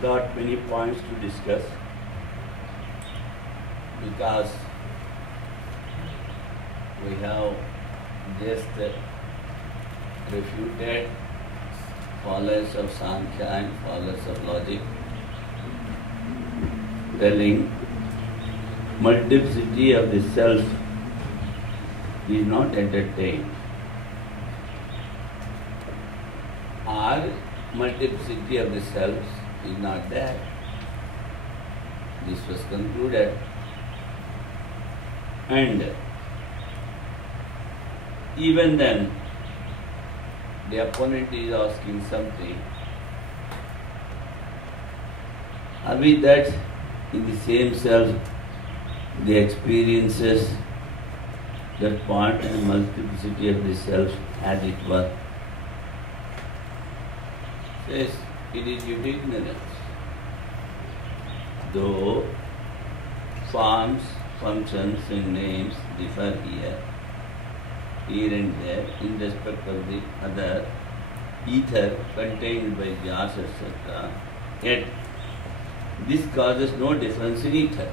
got many points to discuss because we have just refuted followers of Sankhya and followers of logic, telling multiplicity of the self is not entertained, or multiplicity of the selves is not there. This was concluded, and even then the opponent is asking something. Are we that in the same self the experiences that point to the multiplicity of the self as it were? Says it is due to ignorance. Though forms, functions and names differ here and there in respect of the other ether contained by jars, etc., yet this causes no difference in ether.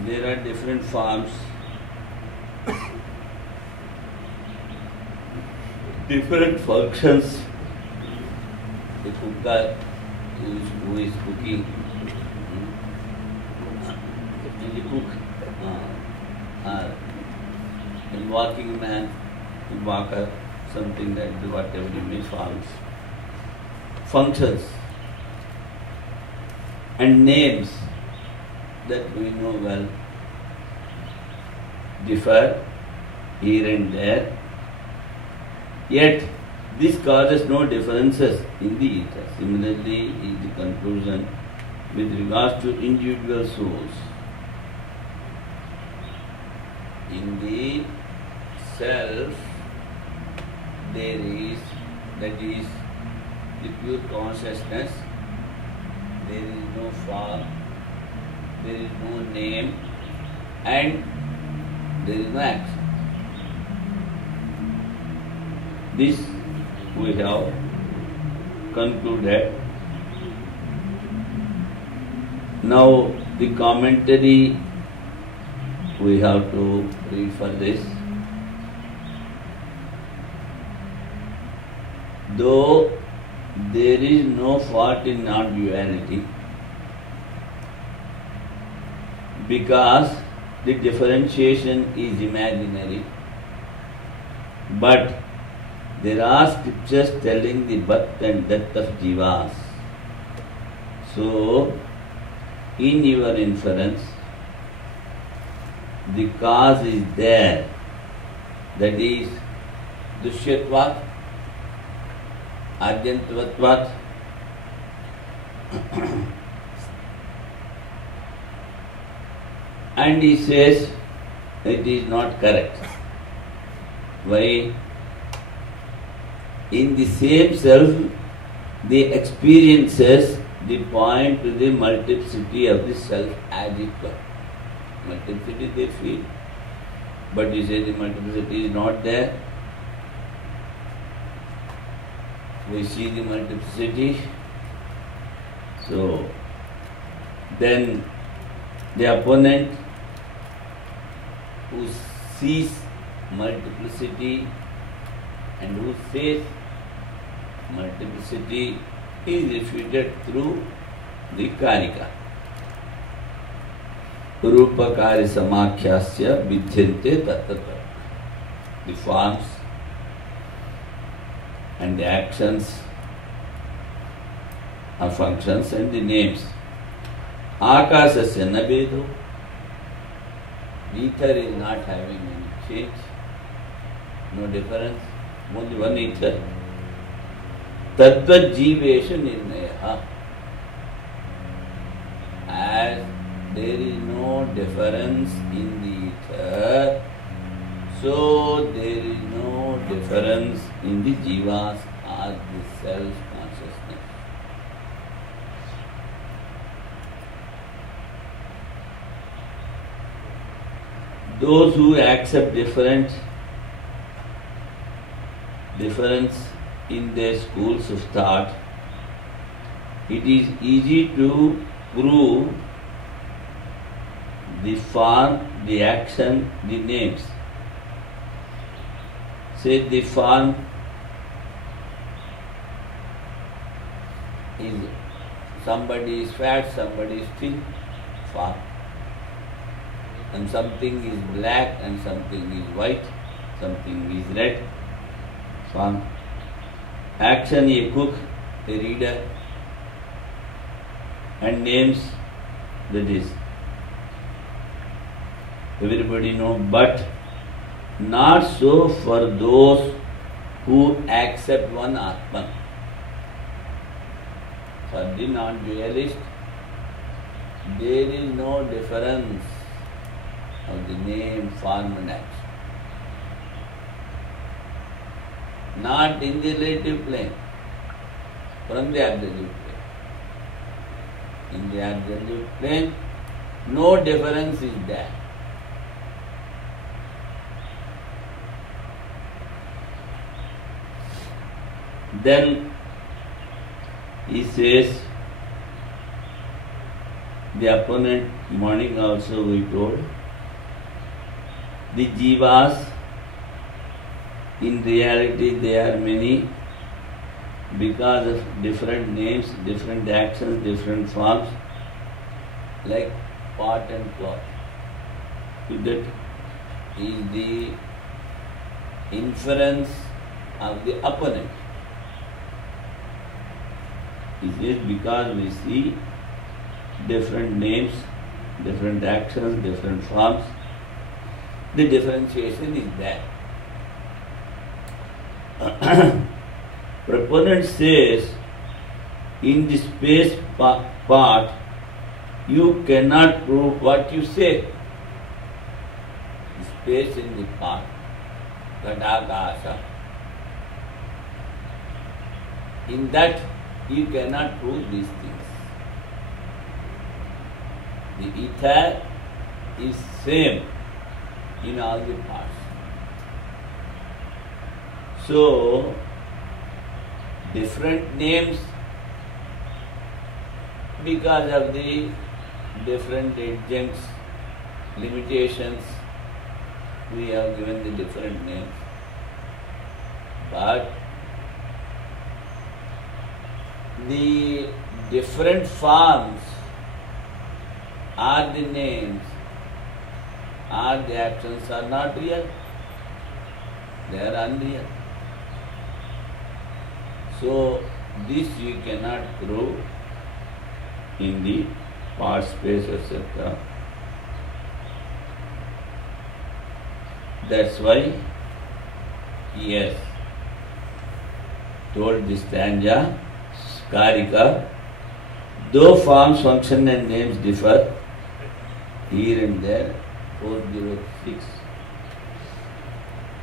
There are different forms, different functions. The cooker who is cooking, the cook, a walking man, a walker, something like that, whatever you may forms, functions and names that we know well differ here and there, yet this causes no differences in the ether. Similarly is the conclusion with regards to individual souls. In the self there is, that is the pure consciousness, there is no form, there is no name, and there is no action. This we have concluded. Now the commentary we have to read for this. Though there is no fault in non-duality, because the differentiation is imaginary, but there are scriptures telling the birth and death of jivas. So, in your inference, the cause is there, that is dushyatvat, adyantvatvat, and he says it is not correct. Why? In the same self, the experiences they point to the multiplicity of the self as it were. Multiplicity they feel, but you say the multiplicity is not there. We see the multiplicity. So then the opponent who sees multiplicity and who says multiplicity is refuted through the karika. Rupakari samakhyasya vidhyante tattva. The forms and the actions or functions and the names. Akasasya na vedo. Ether is not having any change, no difference, only one ether. Tattva jivesha nirnayaha. As there is no difference in the ether, so there is no difference in the jivas or the self-consciousness. Those who accept difference in their schools of thought it is easy to prove the form, the action, the names. Say the form is somebody is fat, somebody is thin, form. And something is black and something is white, something is red, form. Action, a cook, a reader, and names, that is everybody know, but not so for those who accept one Atman. For the non-dualist, there is no difference of the name, form and action. Not in the relative plane, from the absolute plane. In the absolute plane, no difference is there. Then he says, the opponent morning also we told, the jivas, in reality they are many because of different names, different actions, different forms, like pot and cloth. That is the inference of the opponent. He says because we see different names, different actions, different forms, the differentiation is there. Proponent says, in the space part, you cannot prove what you say. The space in the part, Gadakasa. In that, you cannot prove these things. The ether is same in all the parts. So, different names because of the different adjuncts, limitations, we have given the different names. But the different forms are the names, are the actions are not real, they are unreal. So this you cannot prove in the part space, etc. That's why he has told this stanza, Karika, though forms, function and names differ here and there, 406.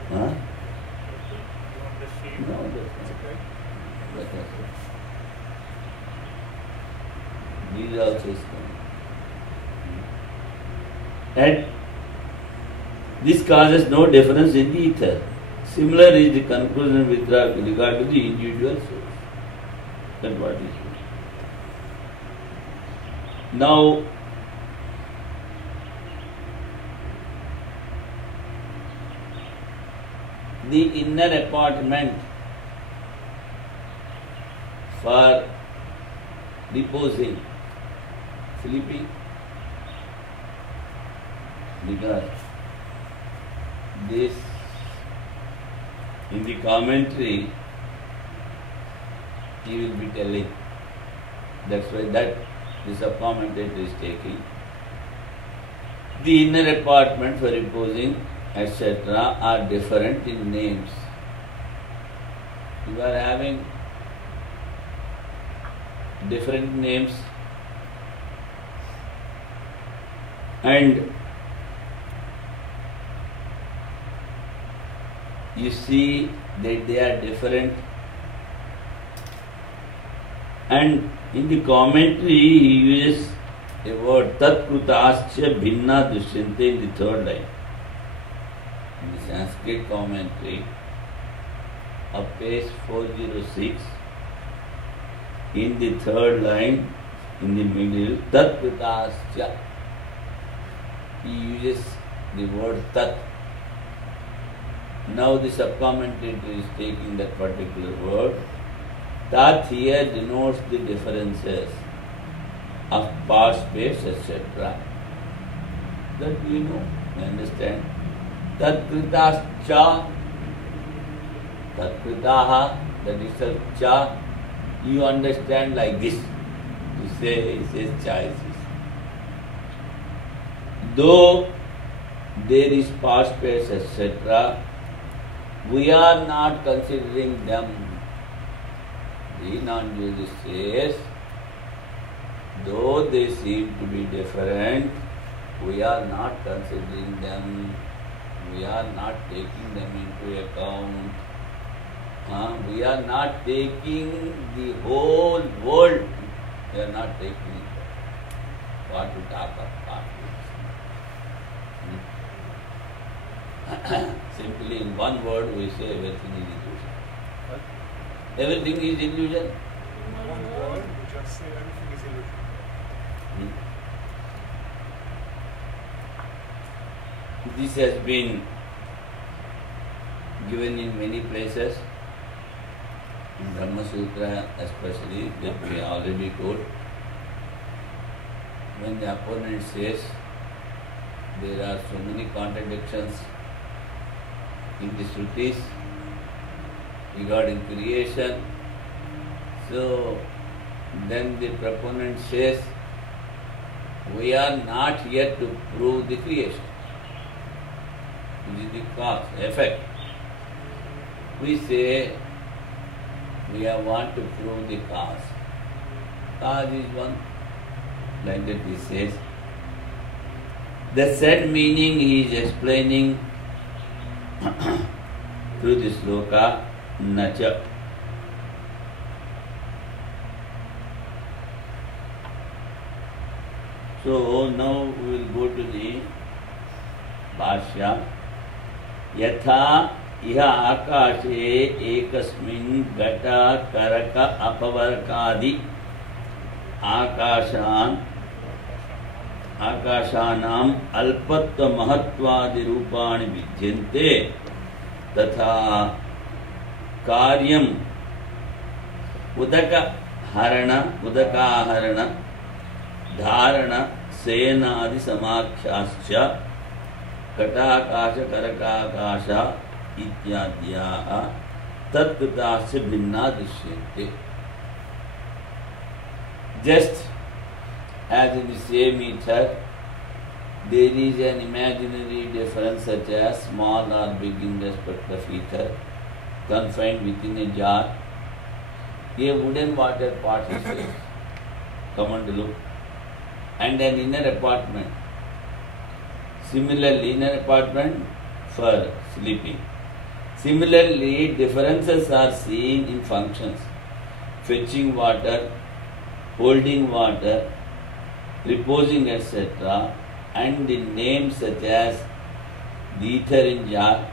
Huh? No, that's okay. These also is coming. And this causes no difference in the ether. Similar is the conclusion with regard to the individual source. That's what is it. Now, the inner apartment for reposing, sleeping, because this in the commentary he will be telling. That's why that the sub-commentator is taking. The inner apartment for reposing, etc. are different in names. You are having different names and you see that they are different, and in the commentary he uses a word tat krutascha bhinna dushyante in the third line. In the Sanskrit commentary of page 406, In the third line, in the middle, tat kritascha. He uses the word tat. Now the subcommentator is taking that particular word. Tat here denotes the differences of past, space, etc. That we know, we understand. Tat kritascha, tat kritaha, that is cha. You understand like this. He says cha is this. Though there is past, space, etc., we are not considering them. The non-dualist says, though they seem to be different, we are not considering them. We are not taking them into account. We are not taking the whole world. We are not taking it. What to talk of past. Simply in one word we say everything is illusion. What? Everything is illusion. In one word, we just say everything is illusion. This has been given in many places. In Brahma Sutra especially, that we already told. When the opponent says there are so many contradictions in the Shrutis regarding creation, so then the proponent says we are not yet to prove the creation, which is the cause, effect. We say we want to prove the cause. Cause is one, like that he says. The said meaning he is explaining through this sloka, nacha. So now we will go to the Bhashya. Yatha iha akashe ekasmin gata karaka apavarkadi आकाशानाम अल्पत्व महत्वादि रूपाणि विद्यन्ते तथा कार्यम उदकाहरण धारण सेनादि समाख्याश्च कटाकाश करकाकाश इत्याद्याः तत्कृताश्च भिन्ना दृश्यन्ते. Just as in the same ether, there is an imaginary difference such as small or big in respect of ether, confined within a jar. A wooden water pot is there, come and look, and an inner apartment. Similarly, inner apartment for sleeping. Similarly, differences are seen in functions, fetching water, holding water, reposing, etc., and in names such as the ether in jar,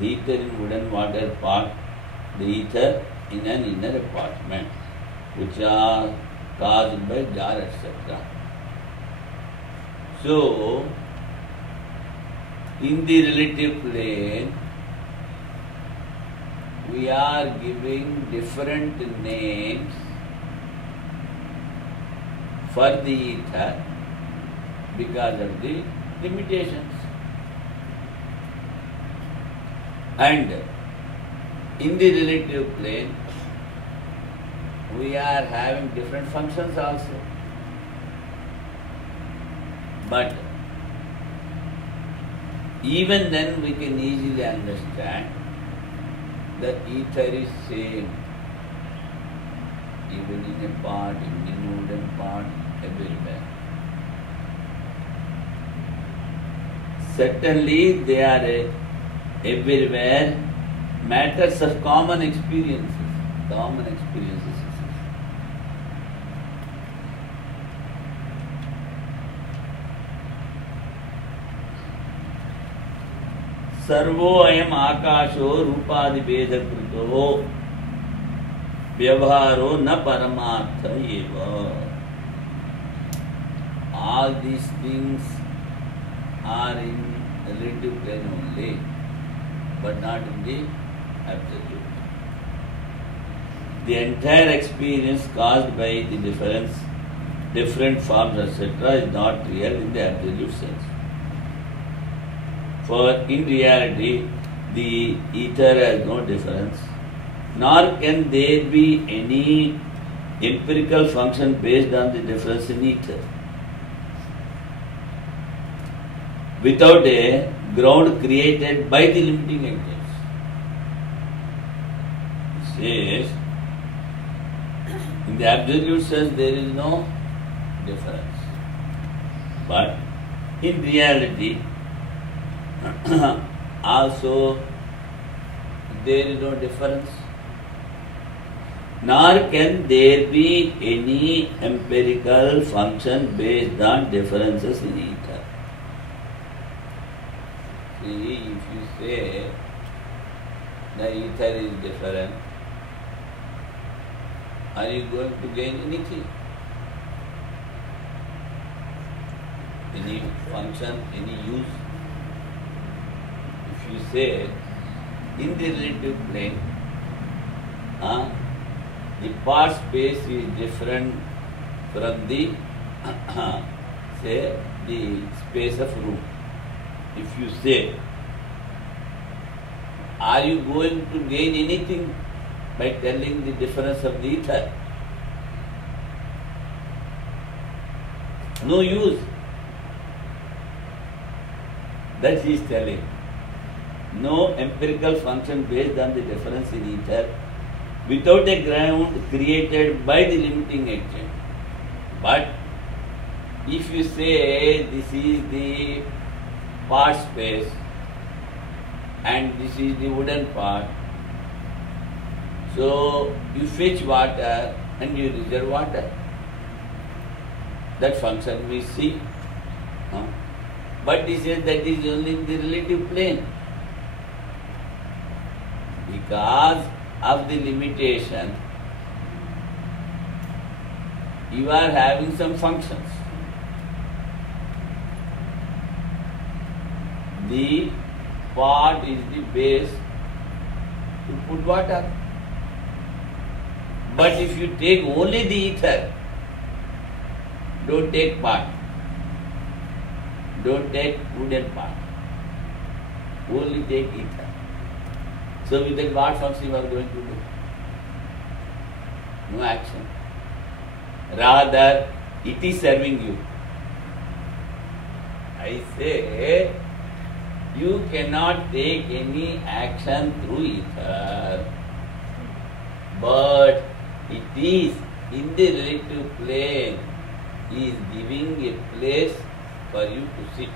the ether in wooden water pot, the ether in an inner apartment, which are caused by jar, etc. So, in the relative plane, we are giving different names for the ether because of the limitations. And in the relative plane, we are having different functions also. But even then we can easily understand that ether is same, even in a pot, even in a wooden pot, everywhere. Certainly they are everywhere matters of common experiences. Common experiences. Servo अयम आकाशो रूपादि भेद कृतो Vyavharo na paramartha eva. All these things are in relative plane only, but not in the absolute. The entire experience caused by the different forms, etc., is not real in the absolute sense. For in reality, the ether has no difference, nor can there be any empirical function based on the difference in ether. Without a ground created by the limiting agents. It says, in the absolute sense there is no difference. But in reality, also there is no difference. Nor can there be any empirical function based on differences in ether. See, if you say the ether is different, are you going to gain anything? Any function, any use? If you say in the relative plane, the part space is different from the say the space of room. If you say, are you going to gain anything by telling the difference of the ether? No use. That he is telling. No empirical function based on the difference in ether without a ground created by the limiting agent. But if you say this is the part space and this is the wooden part, so you fetch water and you reserve water. That function we see. But he says that is only in the relative plane. Because of the limitation, you are having some functions. The pot is the base to put water. But if you take only the ether, don't take pot, don't take wooden pot, only take ether. So with that what function you are going to do? No action. Rather, it is serving you. I say, you cannot take any action through ether, but it is in the relative plane, is giving a place for you to sit.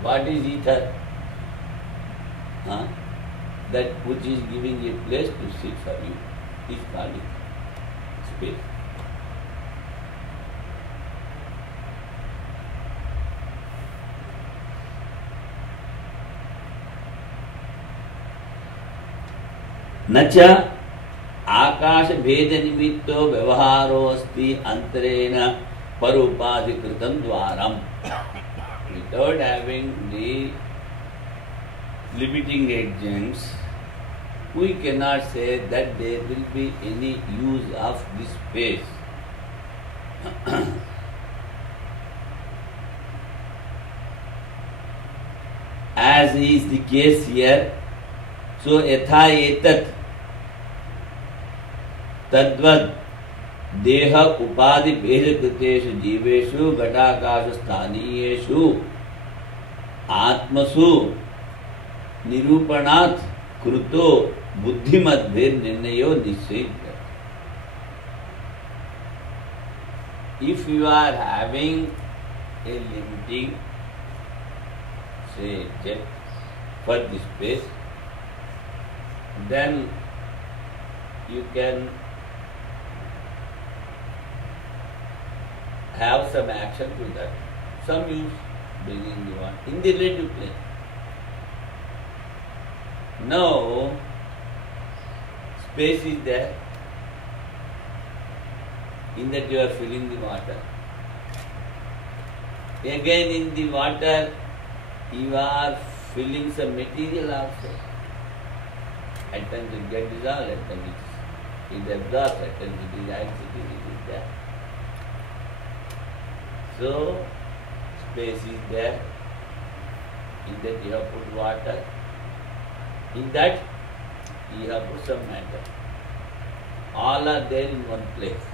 What is ether? That which is giving a place to sit for you is called space. नच आकाश भेद निमित्तो व्यवहारो अस्ति अंतरेण परोपाधिकृतं Dwaram. Without having the limiting agents, we cannot say that there will be any use of this space. As is the case here, so yatha etat तद्वद देह उपाधि भेद कृतेषु जीवेषु घटाकाश स्थानीयेषु आत्मसु निरूपणात् कृतो बुद्धिमद्भेद निर्णयो निश्चय. If you are having a limiting, say, check for this space, then you can have some action to that, some use bringing you on in the relative plane. Now, space is there. In that you are filling the water. Again in the water you are filling some material also. At times it gets dissolved, at times it absorbs, at times it is active, it is there. So space is there. In that you have put water. In that you have put some matter. All are there in one place.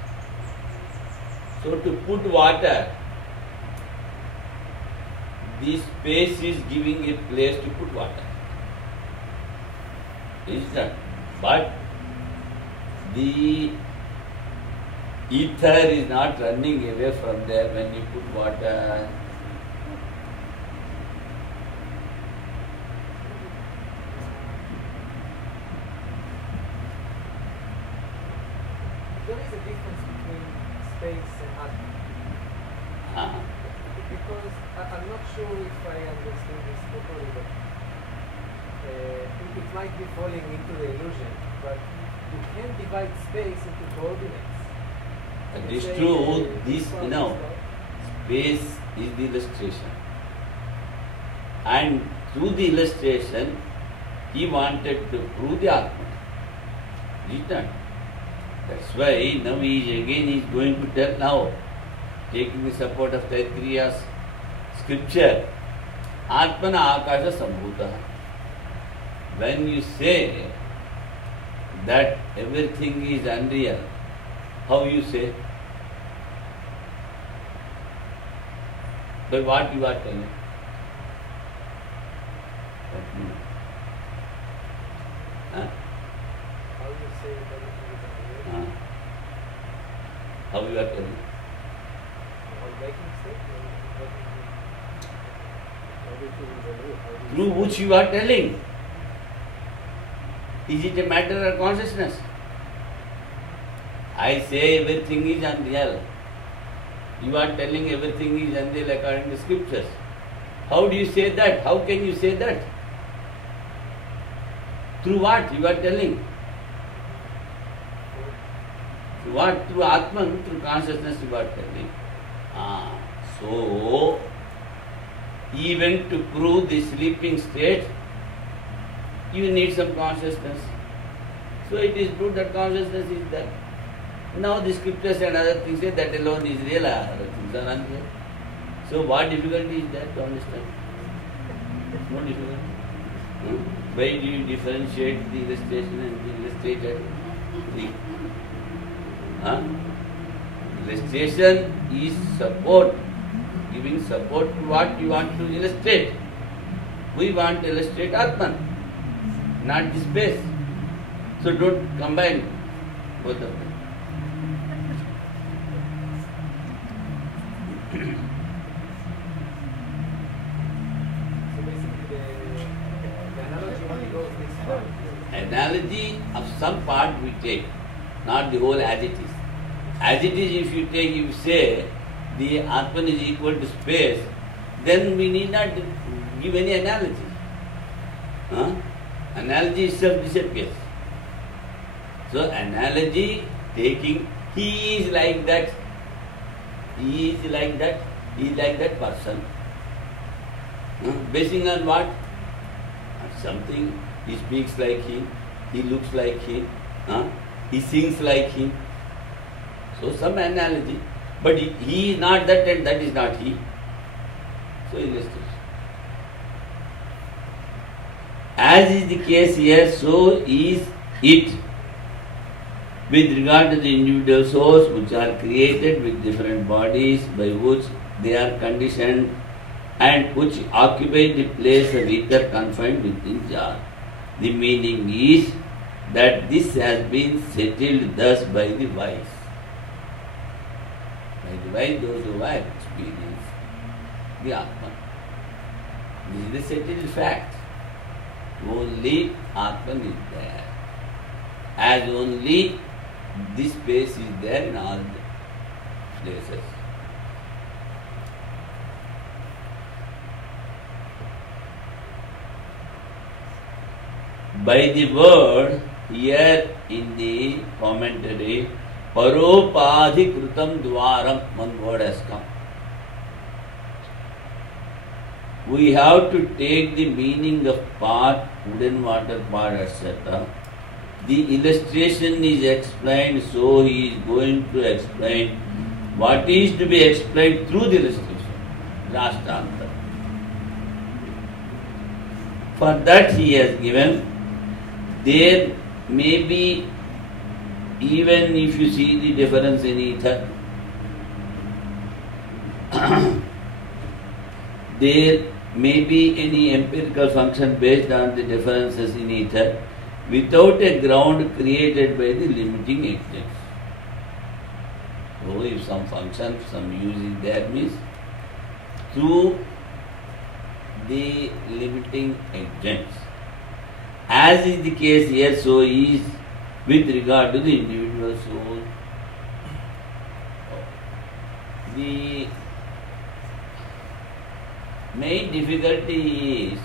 So to put water, this space is giving a place to put water. Is not. But the ether is not running away from there when you put water. There is a difference between space and Atman. Because I'm not sure if I understand this properly, but it might be falling into the illusion, but you can divide space into coordinates. It is true, this, space is the illustration. And through the illustration, he wanted to prove the Atman. Is it not? That's why now he is going to tell now, taking the support of Taittiriya's scripture, Atmana Akasha Sambhuta. When you say that everything is unreal, how you say? By what you are telling? Huh? How you say that everything is unreal? How you are telling? On waking state? Everything is unreal. Through which you are telling? Is it a matter of consciousness? I say everything is unreal. You are telling everything is unreal according to scriptures. How do you say that? How can you say that? Through what you are telling? Through what? Through Atman, through consciousness you are telling. So, even to prove the sleeping state, you need some consciousness. So it is proved that consciousness is there. Now the scriptures and other things say that alone is real, other things are unreal. So what difficulty is there to understand? No difficulty. Why do you differentiate the illustration and the illustrated thing? Illustration is support, giving support to what you want to illustrate. We want to illustrate Atman, not the space. So don't combine both of them. So basically the analogy only goes this far. Analogy of some part we take, not the whole as it is. As it is, if you take, if you say the Atman is equal to space, then we need not give any analogy. Analogy itself disappears. So analogy taking, he is like that, he is like that, he is like that person. Basing on what? Something, he speaks like him, he looks like him, he sings like him. So some analogy, but he is not that and that is not he. So illustration. As is the case here, so is it with regard to the individual souls which are created with different bodies by which they are conditioned and which occupy the place of ether confined within jar. The meaning is that this has been settled thus by the wise. By the wise, those who have experienced the Atman. This is the settled fact. Only Atman is there. As only this space is there in all the places. By the word Here in the commentary, Paropadhikrutam Dwaram, one word has come. We have to take the meaning of pot, wooden water pot, etc. The illustration is explained, so he is going to explain what is to be explained through the illustration. Drashtanta. For that he has given, there may be, even if you see the difference in ether, there may be any empirical function based on the differences in ether without a ground created by the limiting agents. So if some function, some use is there, means through the limiting agents. As is the case here, so is with regard to the individual soul. The main difficulty is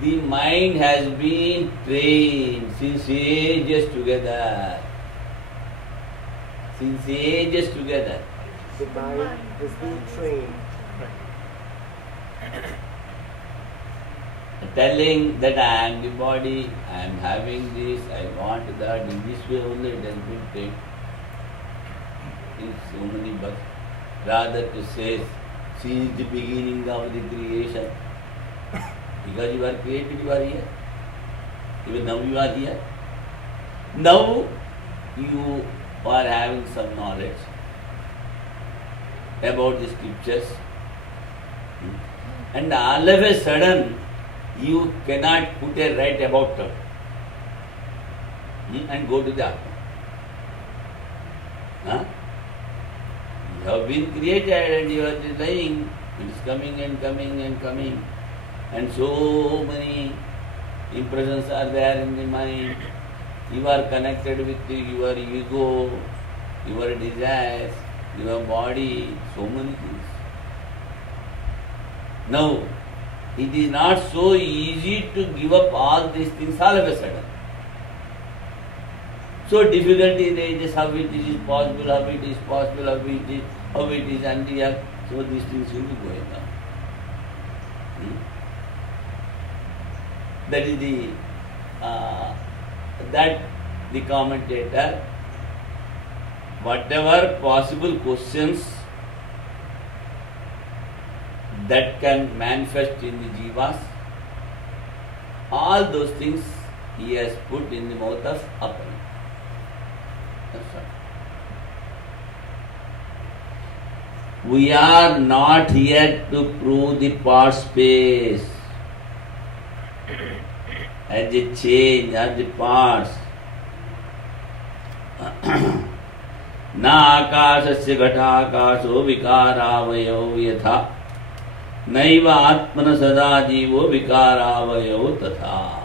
the mind has been trained since ages together. Since ages together. The mind is being trained. Telling that I am the body, I am having this, I want that, in this way only it has been trained. In so many books. Rather to say, since the beginning of the creation, because you are created, you are here. Even now you are here. Now you are having some knowledge about the scriptures, and all of a sudden you cannot put a right about turn and go to the Atma. Huh? You have been created and you are lying. It is coming and coming and coming. And so many impressions are there in the mind. You are connected with your ego, your desires, your body, so many things. Now, it is not so easy to give up all these things all of a sudden. So difficulty arises, how it is possible, how it is possible, how it is unreal. So these things will be going on. That is the commentator, whatever possible questions that can manifest in the jivas, all those things he has put in the mouth of Apana. That's all. We are not here to prove the part space as a change, as the parts. न आकाशस्य घटाकाशो विकारावयो यथा नैव आत्मन सदा जीवो विकारावयो तथा.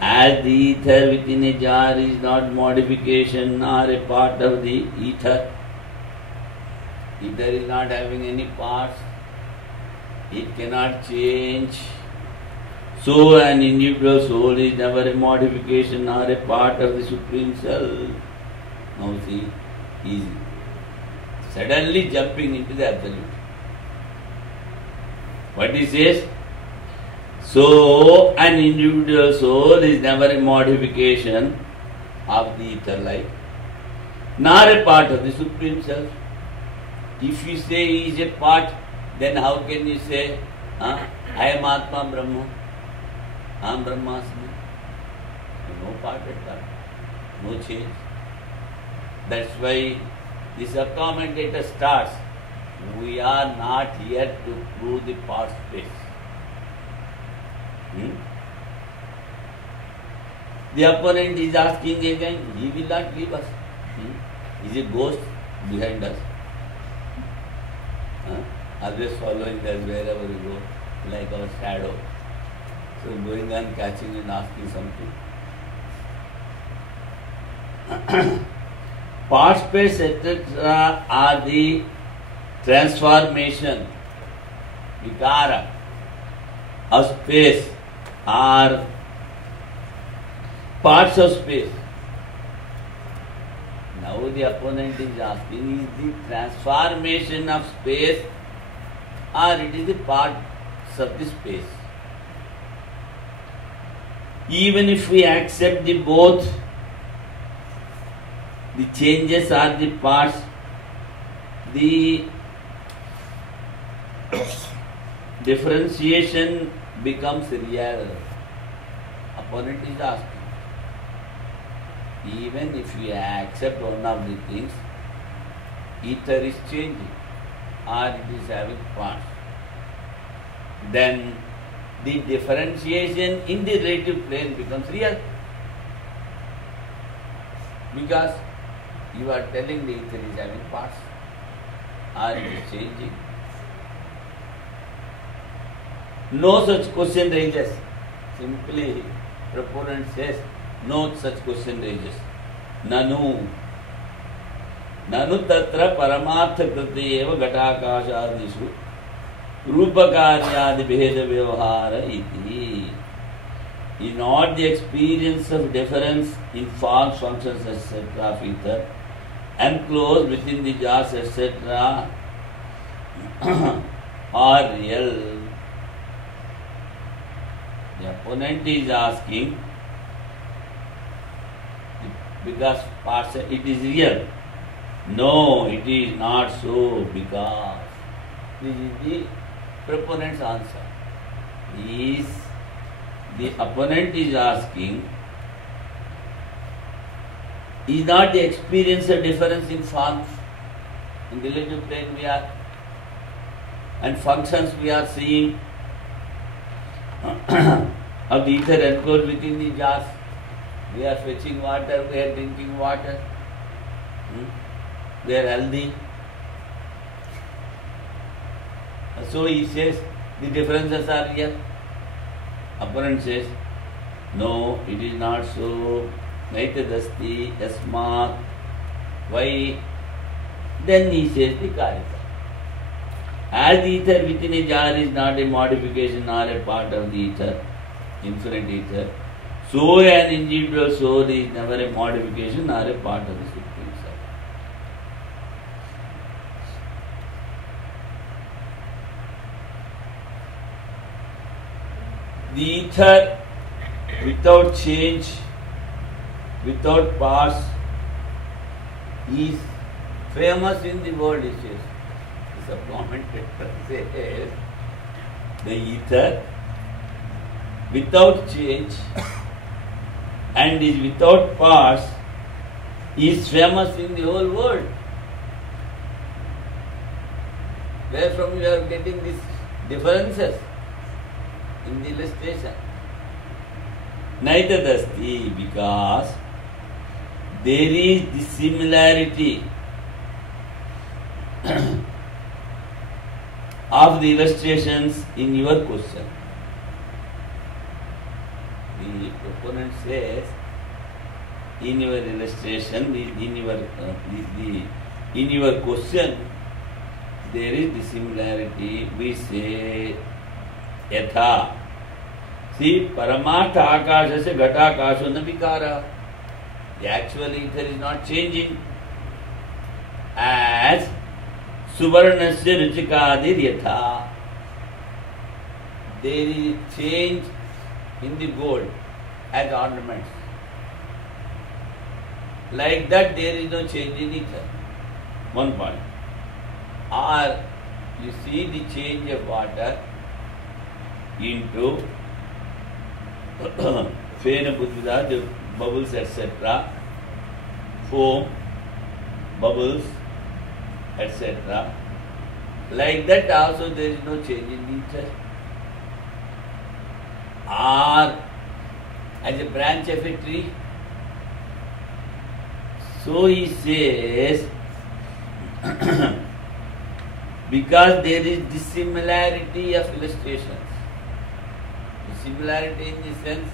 As the ether within a jar is not modification nor a part of the ether, ether is not having any parts, it cannot change. So an individual soul is never a modification nor a part of the Supreme Self. Now see, he is suddenly jumping into the Absolute. What he says? So an individual soul is never a modification of the ether life, nor a part of the Supreme Self. If you say he is a part, then how can you say, I am Atma Brahma, I am Brahmasmi? No part at all, no change. That's why the sub-commentator starts, we are not here to prove the part space. The opponent is asking again, he will not leave us. He is a ghost behind us. Always following us wherever we go, like our shadow. So going on catching and asking something. Part space, etc. are the transformation, vikara, of space are parts of space. Now the opponent is asking, is the transformation of space or it is the parts of the space? Even if we accept the both, the changes are the parts, the differentiation becomes real. Opponent is asking. Even if we accept one of the things, ether is changing or it is having parts, then the differentiation in the relative plane becomes real. Because you are telling the ether is having parts or it is changing. No such question raises. Simply, proponent says, no such question raises. Nanu. Nanu tatra paramartha kriti eva ghatakashadishu rupakaryadi bheda vyavahara iti. Is not the experience of difference in forms, functions, etc. of ether enclosed within the jars, etc. are real. The opponent is asking, because parts, it is real. No, it is not so, because. This is the proponent's answer. The opponent is asking, is not the experience a difference in forms, in relative plane we are, and functions we are seeing of the ether enclosed within the jars. We are fetching water, we are drinking water, we are healthy. So he says the differences are real. Opponent says, no, it is not so. Naitadasti, yasmat. Why? Then he says the karika. As the ether within a jar is not a modification or a part of the ether, infinite ether, so an individual soul is never a modification or a part of the Supreme Soul. The ether, without change, without parts, is famous in the world, he says. The commentator says, the ether, without change and is without parts, is famous in the whole world. Where from you are getting these differences in the illustration? Neither does the, because there is the similarity of the illustrations in your question. The proponent says, in your illustration, in your question, there is the similarity. We say, yatha. See, paramartha akasha se ghata akasha na vikara. The actual ether is not changing. As suvarnasya ruchikadir yatha. There is change in the gold as ornaments. Like that, there is no change in ether. One point. Or you see the change of water into Fena Buddha, the bubbles, etc., foam, bubbles, etc. Like that also there is no change in ether. Or as a branch of a tree. So he says, because there is dissimilarity of illustrations. Dissimilarity in the sense,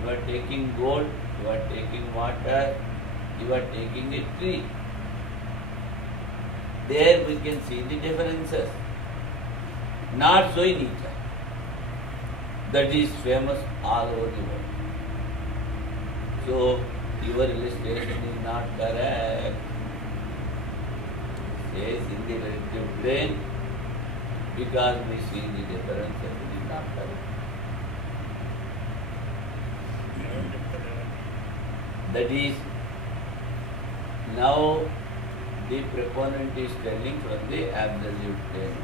you are taking gold, you are taking water, you are taking a tree. There we can see the differences. Not so in ether. that is famous all over the world. So your illustration is not correct. Says in the relative plane, because we see the difference, it is not correct. That is, now the proponent is telling from the absolute plane.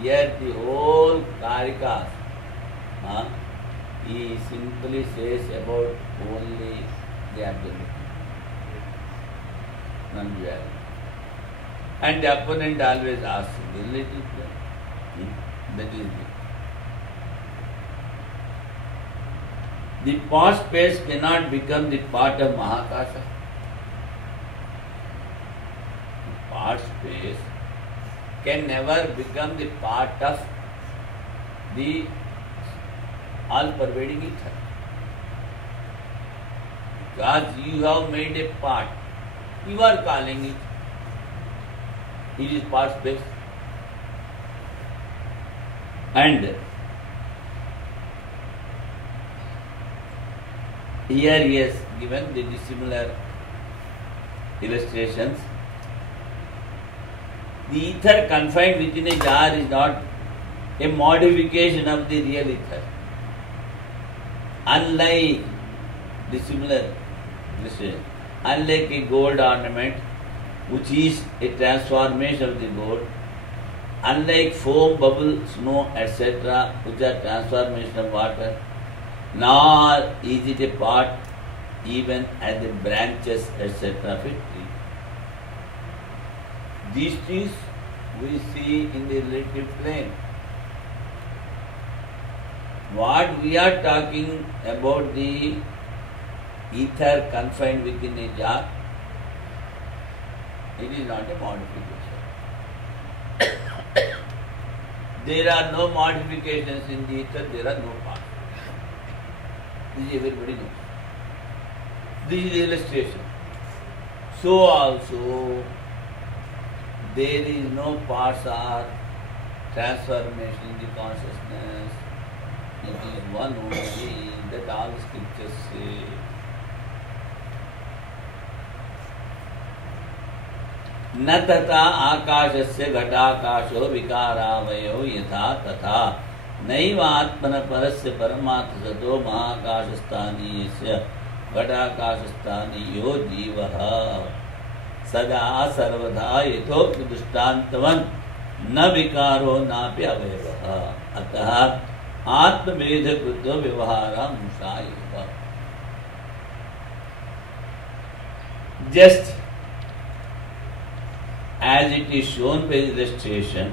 Here the whole Karikas, he simply says about only the absolute, non-duality. And the opponent always asks the relative plane. That is the part space cannot become the part of Mahakasha. The part space can never become the part of the all-pervading ether. Because you have made a part, you are calling it. It is part space. And here he has given the dissimilar illustrations. The ether confined within a jar is not a modification of the real ether. Unlike the similar illustration, unlike a gold ornament, which is a transformation of the gold, unlike foam, bubble, snow, etc., which are transformation of water, nor is it a part even as the branches, etc., of a tree. These things we see in the relative plane. What we are talking about, the ether confined within a jar, it is not a modification. There are no modifications in the ether, there are no parts. This everybody knows. This is the illustration. So also, there is no parts or transformation in the consciousness. It is one only, that all scriptures say. न तथा आकाशस्य घटाकाशो विकारावयो यथा तथा नैव आत्मन परस्य परमार्थसतो महाकाशस्थानीयस्य घटाकाशस्थानीयो जीवः सदा सर्वदा यथोक्त दृष्टान्तवन् न विकारो नापि अवयवः अतः आत्मभेदकृतो व्यवहारः मुषायः. Just as it is shown by the illustration,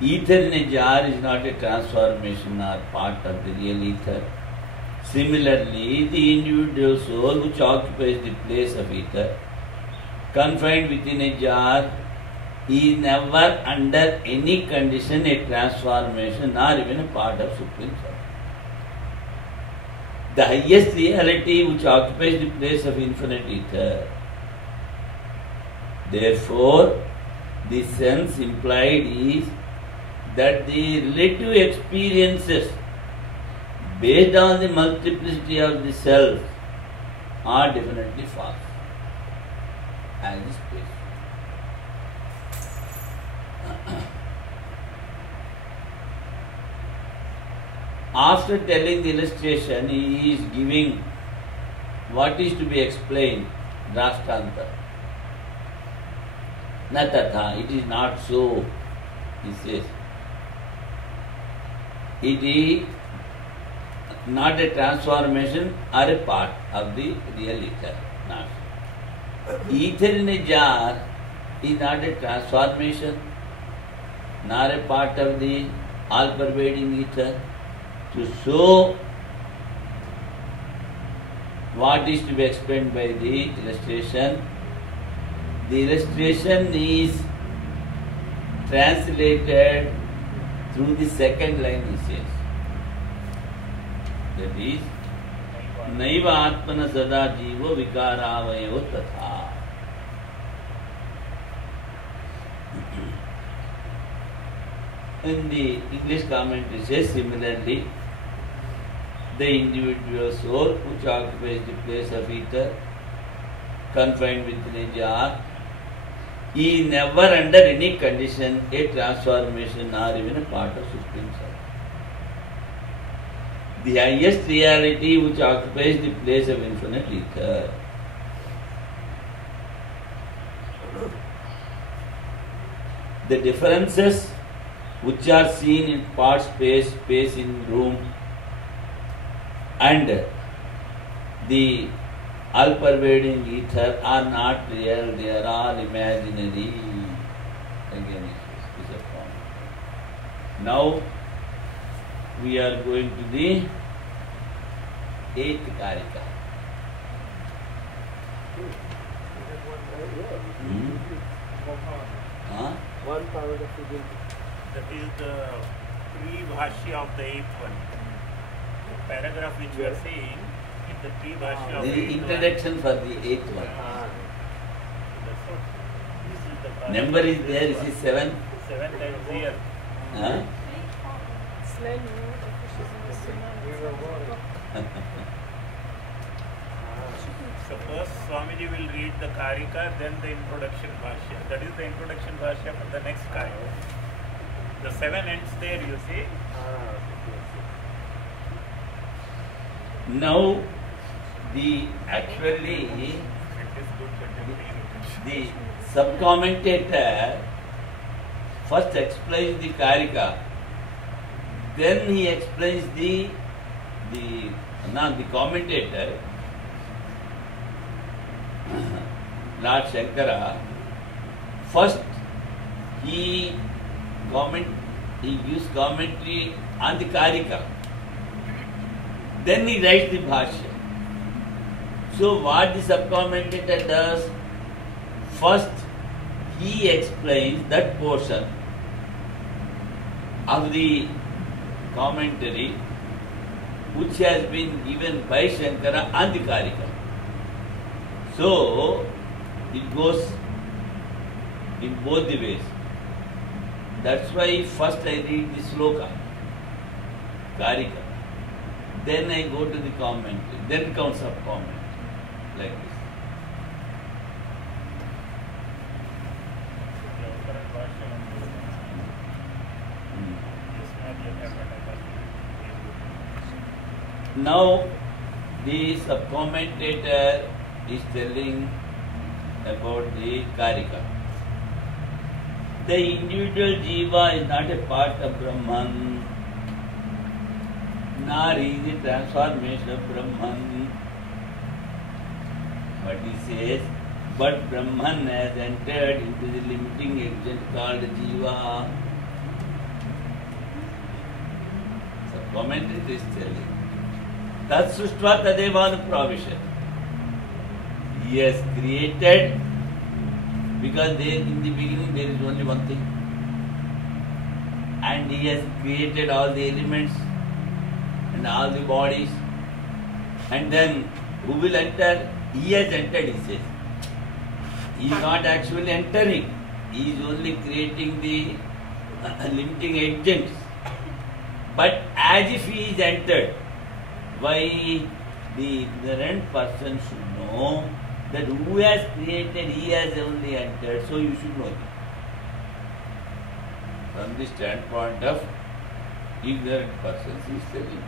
ether in a jar is not a transformation or part of the real ether. Similarly, the individual soul which occupies the place of ether, confined within a jar, is never under any condition a transformation nor even a part of Supreme Soul. The highest reality which occupies the place of infinite ether. Therefore, the sense implied is that the relative experiences based on the multiplicity of the self are definitely false as the space. After telling the illustration, he is giving what is to be explained, Drashtanta. Na tatha, it is not so, he says. It is not a transformation or a part of the real ether. Not. Ether in a jar is not a transformation nor a part of the all-pervading ether. To show what is to be explained by the illustration is translated through the second line, he says. That is, Naiva Atmana Sada Jivo Vikaravayo Tatha. In the English commentary says similarly, the individual soul which occupies the place of ether, confined within a jar, is never under any condition a transformation or even a part of Supreme Soul. The highest reality which occupies the place of infinite ether. The differences which are seen in part space, space in room, and the all-pervading ether are not real, they are all imaginary. Again, it is a point. Now, we are going to the 8th Karika. Huh? One paragraph again. That is the pre-bhashya of the 8th one. The paragraph which we are seeing is the pre-bhashya of the The 8th introduction for the 8th one. Ah, That's what. This is the Number is there, this is 7. 7th and here. Huh? we were worried. So first Swamiji will read the Karika, then the introduction bhashya. That is the introduction bhashya for the next Karika. The 7 ends there, you see. Ah, Now, the actually It is good that they the sub-commentator first explains the Karika, then he explains the commentator, Lord Shankara. First he gives commentary on the Karika, then he writes the Bhashya. So what the sub-commentator does, first he explains that portion of the commentary which has been given by Shankara on the Karika. So it goes in both the ways. That's why first I read the sloka, Karika. Then I go to the commentary. Then comes up commentary. Like this. Now, the sub-commentator is telling about the Karika. The individual jiva is not a part of Brahman, nor is the transformation of Brahman. But he says, but Brahman has entered into the limiting agent called jiva. Sub-commentator is telling. Tat sushtva tadevan pravishat. He has created, because there in the beginning there is only one thing, and he has created all the elements and all the bodies, and then who will enter? He has entered, he says. He is not actually entering, he is only creating the limiting agents. But as if he is entered, why the ignorant person should know that who has created, he has only entered, so you should know it. From the standpoint of ignorant persons, he is telling,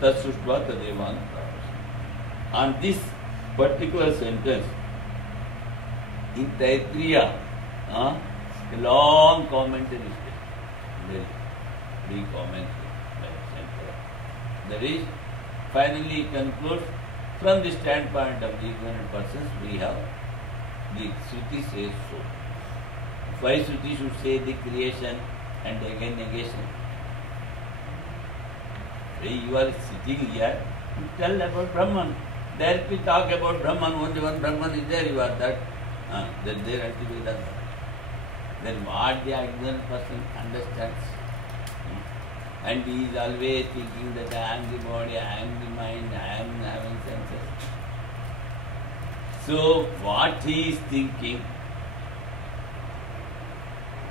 Tat sushtva tadevan pravasya. On this particular sentence, in Taittiriya, a long commentary is there. Three comments by Shankara. That is, finally concludes, from the standpoint of the ignorant persons, we have the Shruti says so. Why Shruti should say the creation and again negation? You are sitting here, you tell about Brahman. There we talk about Brahman, only one Brahman is there, you are that. Then there has to be done. Then what the ignorant person understands? And he is always thinking that I am the body, I am the mind, I am having senses. So what he is thinking,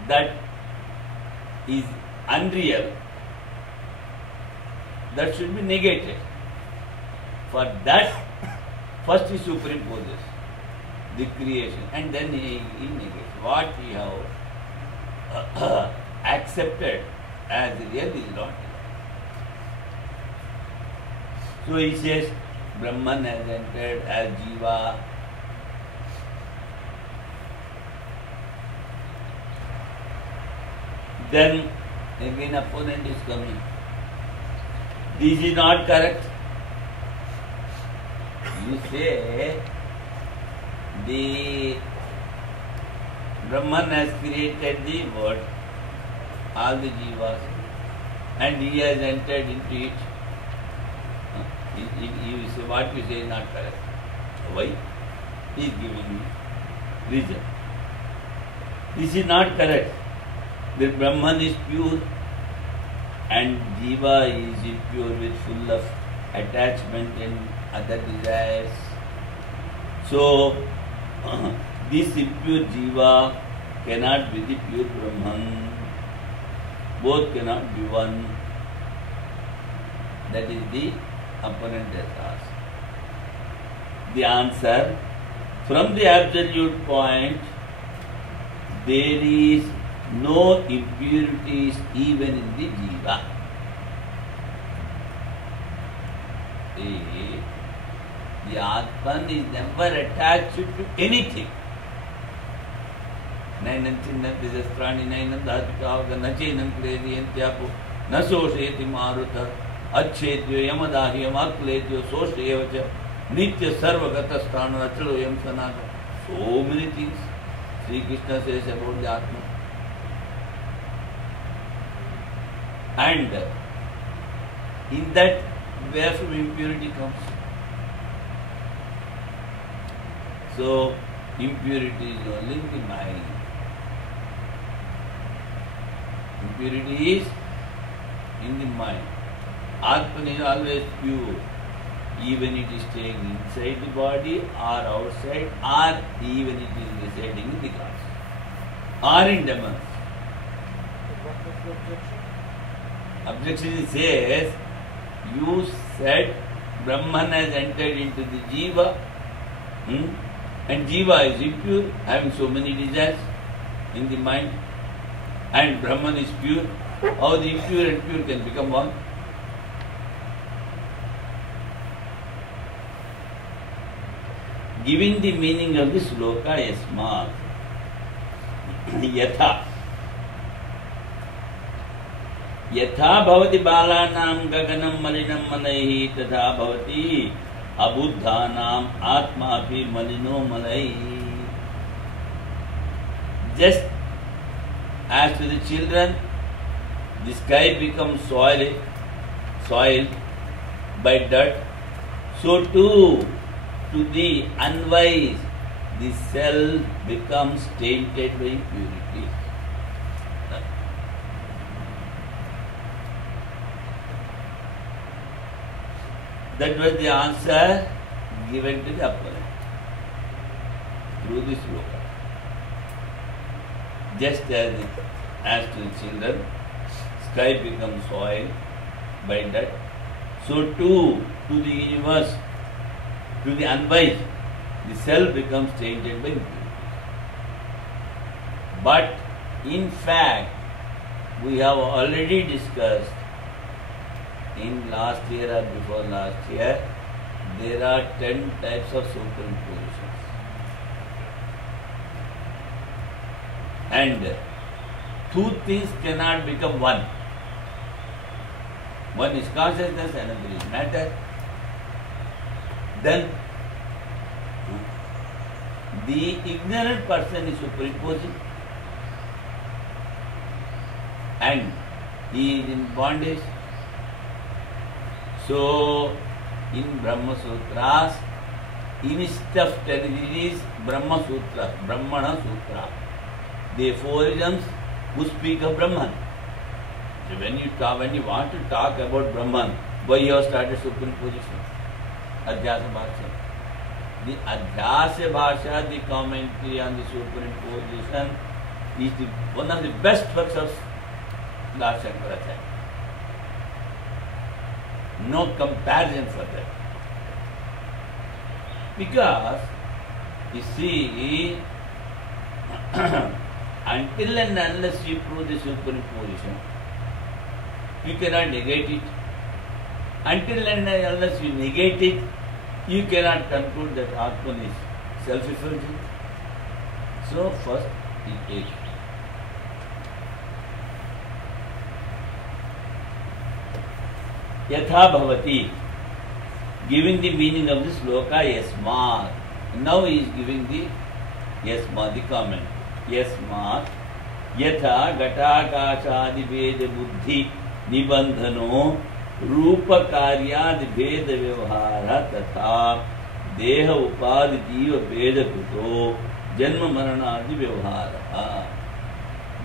that is unreal, that should be negated. For that, first he superimposes the creation and then he negates what he have accepted as real is not real. So he says, Brahman has entered as Jiva. Then again opponent is coming. This is not correct. You say the Brahman has created the world, all the jivas, and he has entered into it. You say what you say is not correct. Why? He is giving me reason. This is not correct. The Brahman is pure and Jiva is impure with full of attachment and other desires. So, this impure Jiva cannot be the pure Brahman. Both cannot be one. That is the opponent has asked. The answer, from the absolute point, there is no impurities even in the Jiva. The Atman is never attached to anything. Nainam chinnati jastrani nainam dhatukavaga nachenam krediyantyapu nasosheti maruta अच्छेद्यो यमदाह्यम अक्लेद्यो सोष्येवच नित्य सर्वगतस्थान अचलोयम सनातन. So many things Sri Krishna says about the Atma. And in that, where from impurity comes? So impurity is only in the mind. Impurity is in the mind. Atman is always pure, even it is staying inside the body or outside, or even it is residing in the gods or in demons. What was the objection? Objection says, you said Brahman has entered into the Jiva, and Jiva is impure, having so many desires in the mind, and Brahman is pure. How the impure and pure can become one? Giving the meaning of this sloka, yasmat, yatha. Yatha bhavati balanam gaganam malinam malaihi tatha bhavati abuddhanam atma api malino malaihi. Just as to the children, the sky becomes soil by dirt, so too to the unwise, the self becomes tainted by impurity. That was the answer given to the opponent through this sloka. Just as to the children, sky becomes soil by dirt, so too to the universe, to the unwise, the self becomes tainted by impurity. But in fact, we have already discussed in last year or before last year, there are 10 types of superimpositions. And two things cannot become one. One is consciousness, another is matter. Then the ignorant person is superimposing and he is in bondage. So in Brahma Sutras, instead of telling it is Brahma Sutra, Brahmana Sutra, the aphorisms who speak of Brahman. So when you want to talk about Brahman, why you have started superimposition? Adhyasa Bhasha. The Adhyasa Bhasha, the commentary on the superimposition, is one of the best works of Lord Shankaracharya. No comparison for that. Because, you see, until and unless you prove the superimposition, you cannot negate it. Until and unless you negate it, you cannot conclude that Atman is self-effulgent. So, first it is. Yatha bhavati, giving the meaning of this sloka, yasmat. Now he is giving the yasmat, the comment. Yasmat, yatha ghatakashadi veda buddhi nibandhano रूप कार्यादि भेद व्यवहार तथा देह उपाधि जीव भेद कृतो जन्म मरणादि व्यवहार.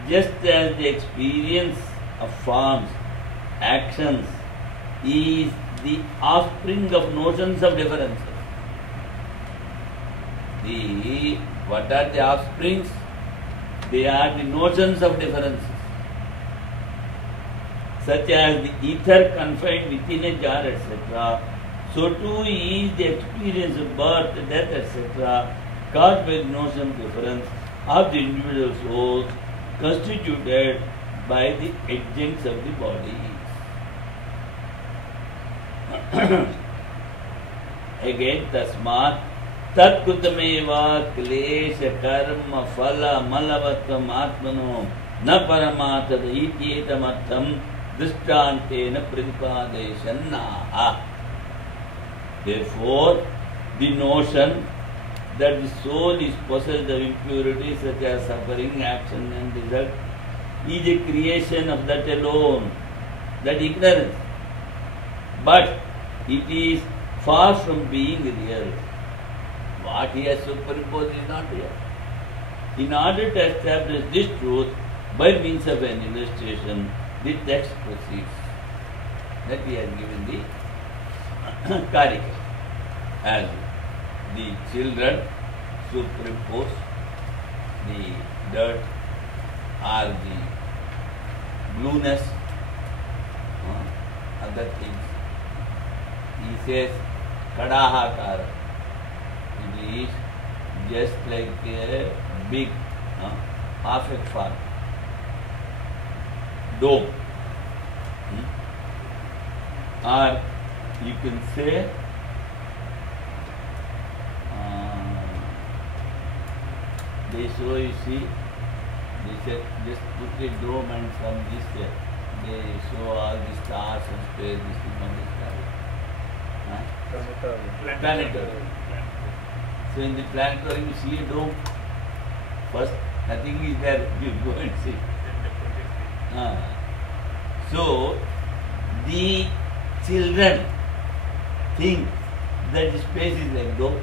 Just as the experience of forms, actions is the offspring of notions of differences. What are the offsprings? They are the notions of differences. Such as the ether confined within a jar, etc. So too is the experience of birth, death, etc. caused by the notion of difference of the individual souls constituted by the agents of the body. Again, tasmat tatkutameva klesha karma phala malavattam atmano na paramatad ityetam Drishtantena pradipadeshannaha. Therefore, the notion that the soul is possessed of impurities such as suffering, action and result is a creation of that alone, that ignorance. But it is far from being real. What he has superimposed is not real. In order to establish this truth by means of an illustration, the text proceeds. That he has given the karika. As the children superimpose the dirt or the blueness, other things. He says, kadahakara. It is just like a big half-egg form. Dome. Or you can say they show, you see, they said just put a dome and from this they show all the stars and space, this thing on the sky. Planetarium. So in the planetarium you see a dome. First, nothing is there, you go and see. So, the children think that the space is like dome.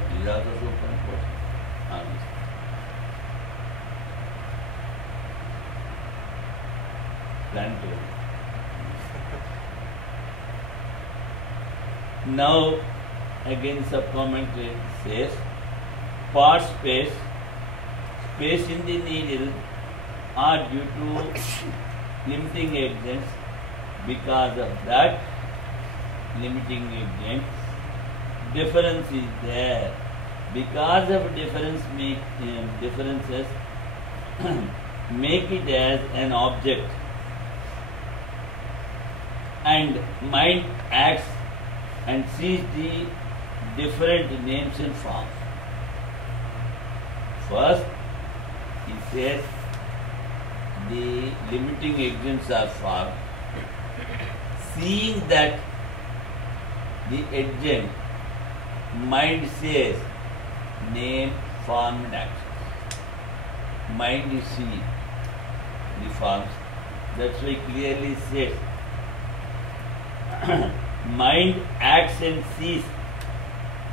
It is also superimposed. Planetarium. Now, again sub-commentary says, part space in the needle are due to limiting agents. Because of that limiting agent, difference is there. Because of differences make it as an object, and mind acts and sees the different names and forms. First, he says the limiting agents are formed. Seeing that the agent, mind says name, form and action. Mind is seeing the forms. That's why clearly says mind acts and sees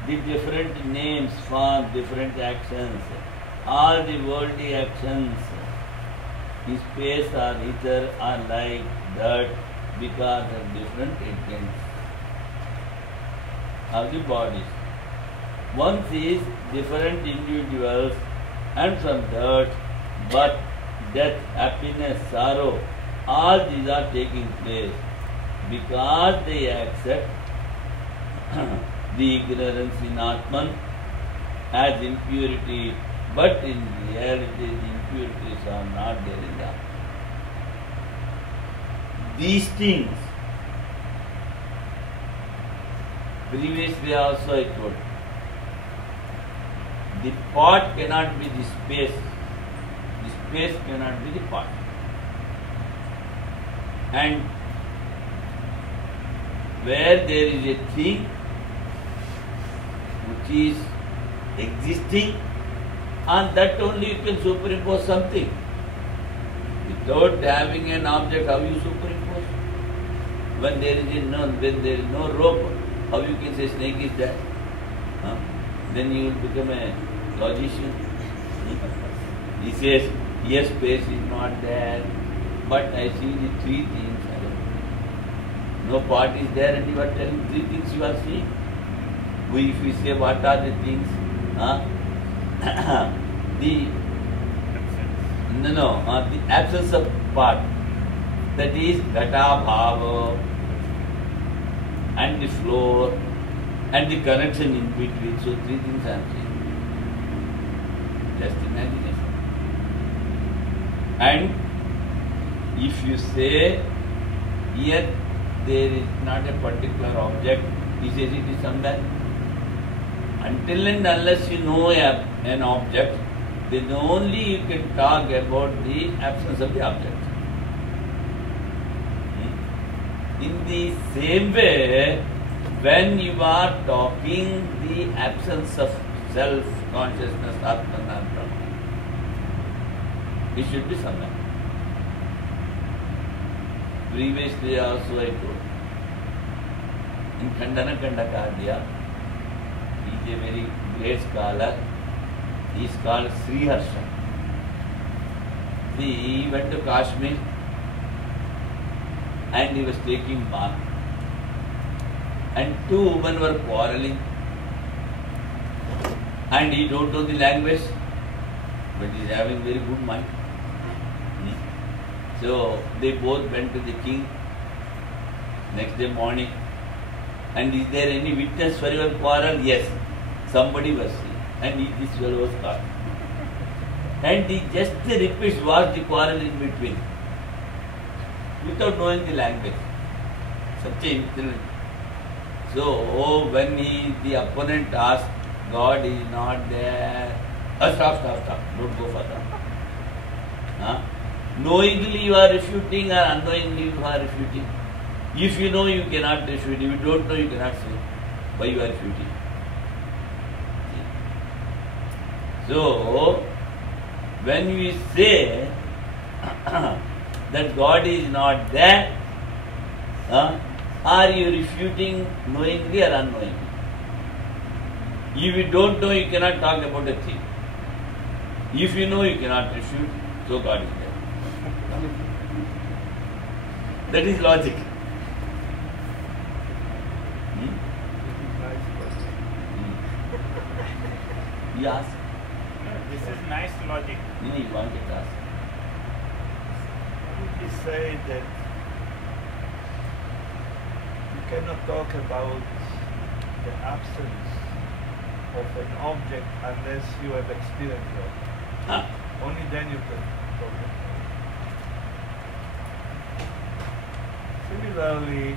the different names, forms, different actions, all the worldly actions. Space or ether are like that because of different agents of the bodies. One sees different individuals and from that birth, death, happiness, sorrow, all these are taking place because they accept the ignorance in Atman as impurity, but in reality the impurities are not there in the Atman. These things, previously also I told, the pot cannot be the space cannot be the pot. And where there is a thing which is existing, on that only you can superimpose something. Without having an object, how you superimpose? When there is no rope, how you can say snake is there? Huh? Then you will become a logician. He says, yes, space is not there, but I see the three things. No pot is there, and you are telling three things you are seeing. If we say what are the things, the absence of pot, that is ghata bhava, and the floor, and the connection in between. So three things I am saying. Just imagination. And if you say here there is not a particular object, he says it is somewhere. Until and unless you know an object, then only you can talk about the absence of the object. In the same way, when you are talking the absence of self-consciousness, Atman and Brahman, it should be somewhere. Previously also I told, in Khandana Khandakadya, he is a very great scholar. He is called Sri Harsha. He went to Kashmir and he was taking bath. And two women were quarreling. And he don't know the language, but he is having very good mind. So they both went to the king next day morning. And is there any witness for your quarrel? Yes. Somebody was seen. And this fellow was caught. And he just repeats what the quarrel in between, without knowing the language. Such a intelligent. So when the opponent asked, God is not there. Stop. Don't go further. Knowingly you are refuting or unknowingly you are refuting. If you know, you cannot refute. If you don't know, you cannot say why you are refuting. So, when we say that God is not there, are you refuting knowingly or unknowingly? If you don't know, you cannot talk about a thing. If you know, you cannot refute, so God is there. That is logic. Yes. This is nice logic. No, you want to ask. He said that you cannot talk about the absence of an object unless you have experienced it. Only then you can talk about it. Similarly,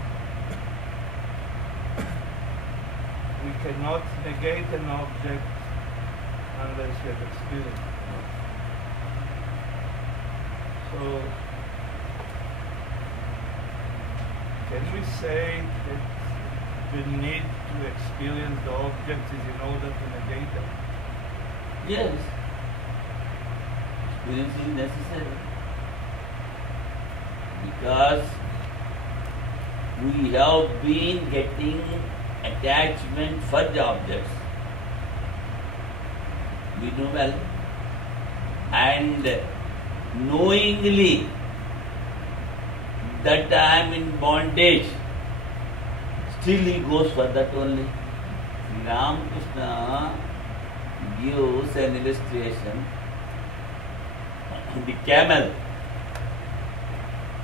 we cannot negate an object unless you have experienced it. So, can we say that the need to experience the object is in order to negate them? Yes. Experience is necessary. Because we have been getting attachment for the objects. We know well. And knowingly that I am in bondage, still he goes for that only. Ramakrishna gives an illustration. The camel.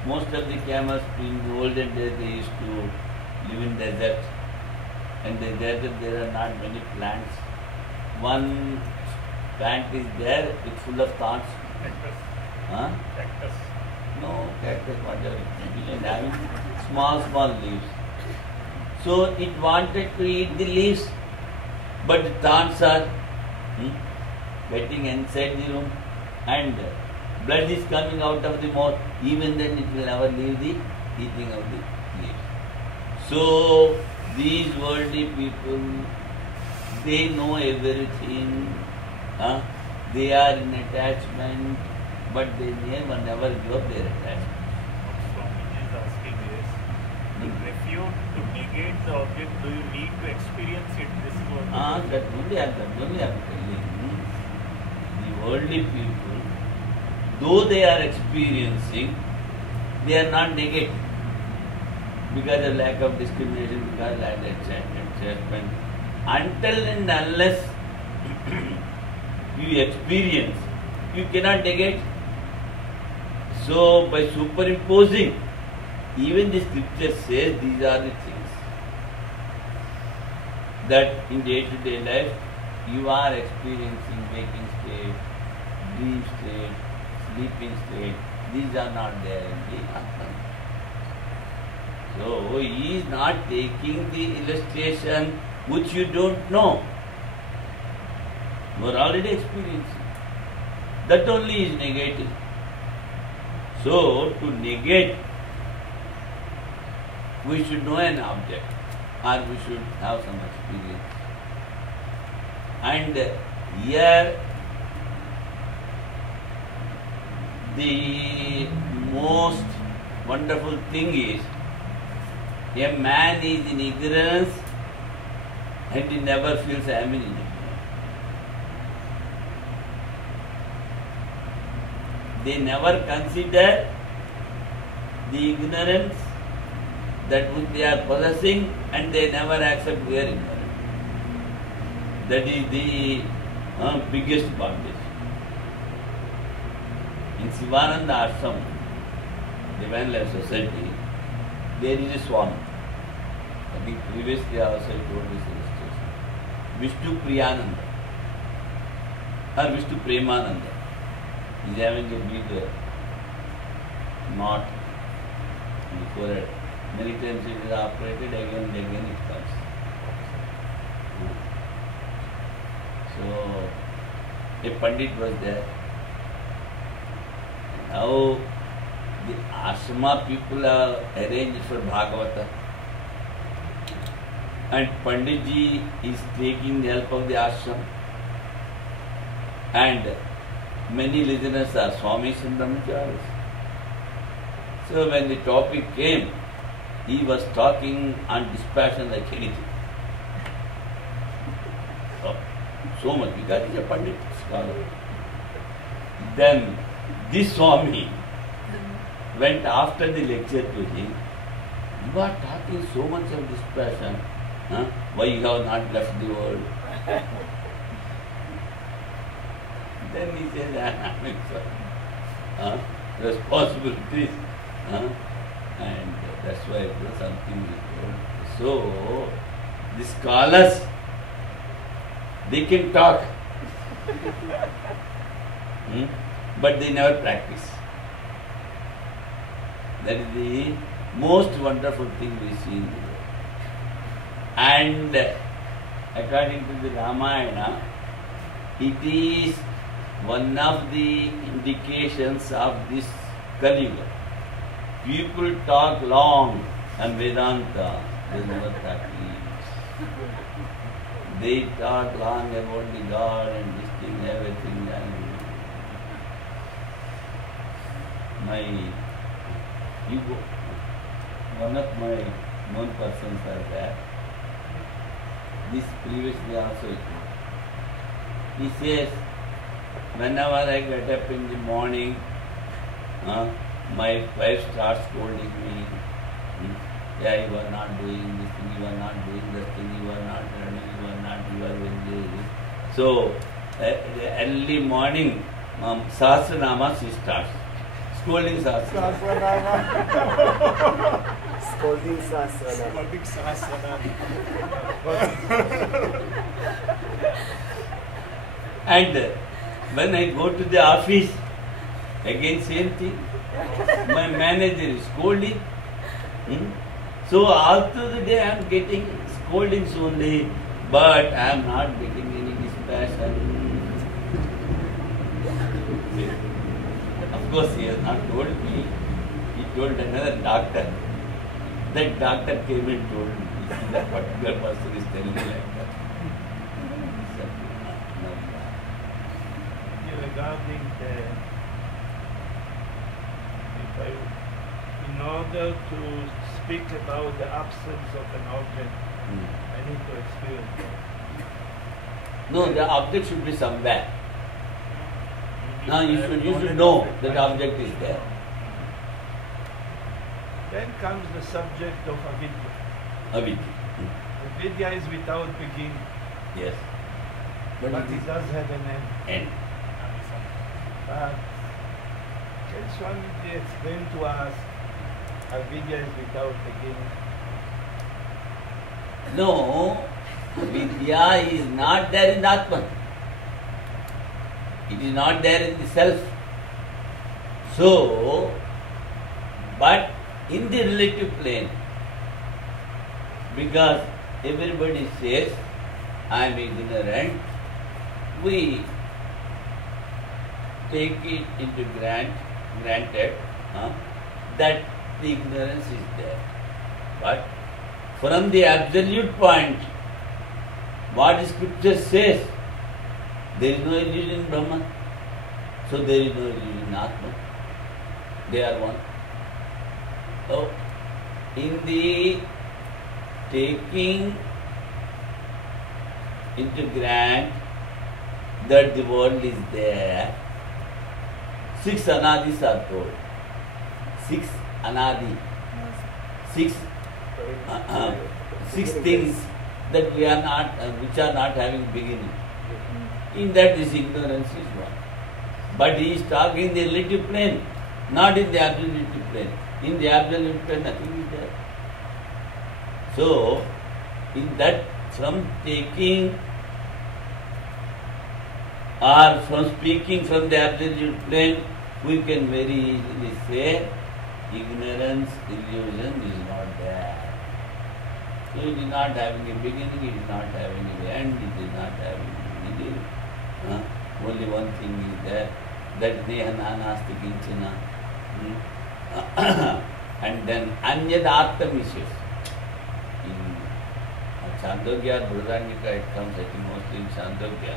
Most of the camels in the olden days they used to live in desert. and there are not many plants. One plant is there with full of thorns. Cactus. Huh? Cactus. No, cactus, whatever. It is having small leaves. So it wanted to eat the leaves, but the thorns are getting inside the room, and blood is coming out of the mouth. Even then, it will never leave the eating of the leaves. So these worldly people, they know everything. They are in attachment, but they never give up their attachment. What Swamiji is asking is, to refute, to negate the object, do you need to experience it this world? That only I am telling. The worldly people, though they are experiencing, they are not negated because of lack of discrimination, because of lack of attachment. Until and unless you experience, you cannot negate. So by superimposing, even the scripture says these are the things that in day-to-day life you are experiencing: waking state, dream state, sleeping state. These are not there in the Atman. So he is not taking the illustration which you don't know. You are already experiencing. That only is negative. So to negate, we should know an object, or we should have some experience. And here the most wonderful thing is, a man is in ignorance and he never feels I am in ignorance. They never consider the ignorance that which they are possessing, and they never accept we are ignorant. That is the biggest bondage. In Sivananda Ashram, Divine Life Society, there is a Swami. I think previously also I told this illustration. Vishnu Priyananda or Vishnu Premananda is having a big knot in the forehead. Many times it is operated, again and again it comes. So a Pandit was there. Now the ashrama people are arranged for Bhagavata, and Panditji is taking the help of the ashram, and many listeners are Swamis and Brahmacharis. So when the topic came, he was talking on dispassion like anything. So much, because he is a Pandit scholar. Then this Swami went after the lecture to him. You are talking so much of dispassion. Why you have not left the world? Then he said, I am having some responsibilities. And that's why it was something we told. So, the scholars, they can talk, but they never practice. That is the most wonderful thing we see in the world. And according to the Ramayana, it is one of the indications of this Kali Yuga. People talk long on Vedanta, they never practice. They talk long about the God and this thing, everything. And one of my known persons are there. This previously also he says, whenever I get up in the morning, my wife starts scolding me. Yeah, you are not doing this thing, you are not doing that thing, you are not learning, you are doing this. So, early morning, Sahasranama she starts. Scolding Sahasranama. Scolding Sahasranath. Scolding Sahasranath. And when I go to the office, again same thing. My manager is scolding. So all through the day I am getting scoldings only, but I am not getting any dispassion. Of course, he has not told me. He told another doctor. That doctor came and told me that particular person is telling me like that. Regarding in order to speak about the absence of an object, I need to experience it. No, the object should be somewhere. Now you should know that object is there. Then comes the subject of avidya. Avidya. Avidya is without beginning, Yes. but it does have an end. End. But can Swamiji explain to us avidya is without beginning? No, Vidya is not there in the Atman. It is not there in the self. So, but in the relative plane, because everybody says, I am ignorant, we take it into granted that the ignorance is there. But from the absolute point, what scripture says, there is no illusion in Brahman, so there is no illusion in Atman. They are one. So, in the taking into grant that the world is there, 6 anadis are told. 6 anadi. 6 things that we are not, which are not having beginning. In that this ignorance is one. But he is talking in the relative plane, not in the absolute plane. In the absolute plane, nothing is there. So, in that, from taking or from speaking from the absolute plane, we can very easily say ignorance, illusion is not there. So it is not having a beginning, it is not having an end, it is not having a middle. Only one thing is there, that neha nanasti kinchana. And then anyadhartam issues. In Chandogya, Brudangika, it comes I think mostly in Chandogya.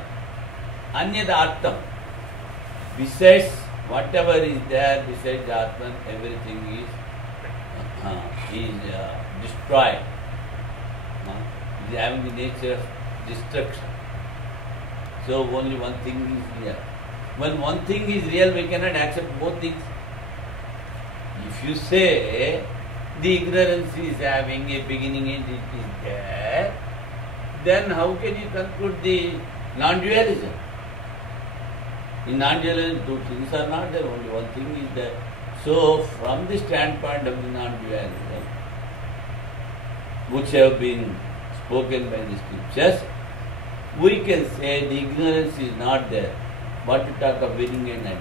Anyadhartam. Besides whatever is there, besides Atman, everything is destroyed. It is having the nature of destruction. So only one thing is real. When one thing is real, we cannot accept both things. If you say the ignorance is having a beginning and it is there, then how can you conclude the non-dualism? In non-dualism, two things are not there, only one thing is there. So, from the standpoint of the non-dualism, which have been spoken by the scriptures, we can say the ignorance is not there. What to talk of beginning and end?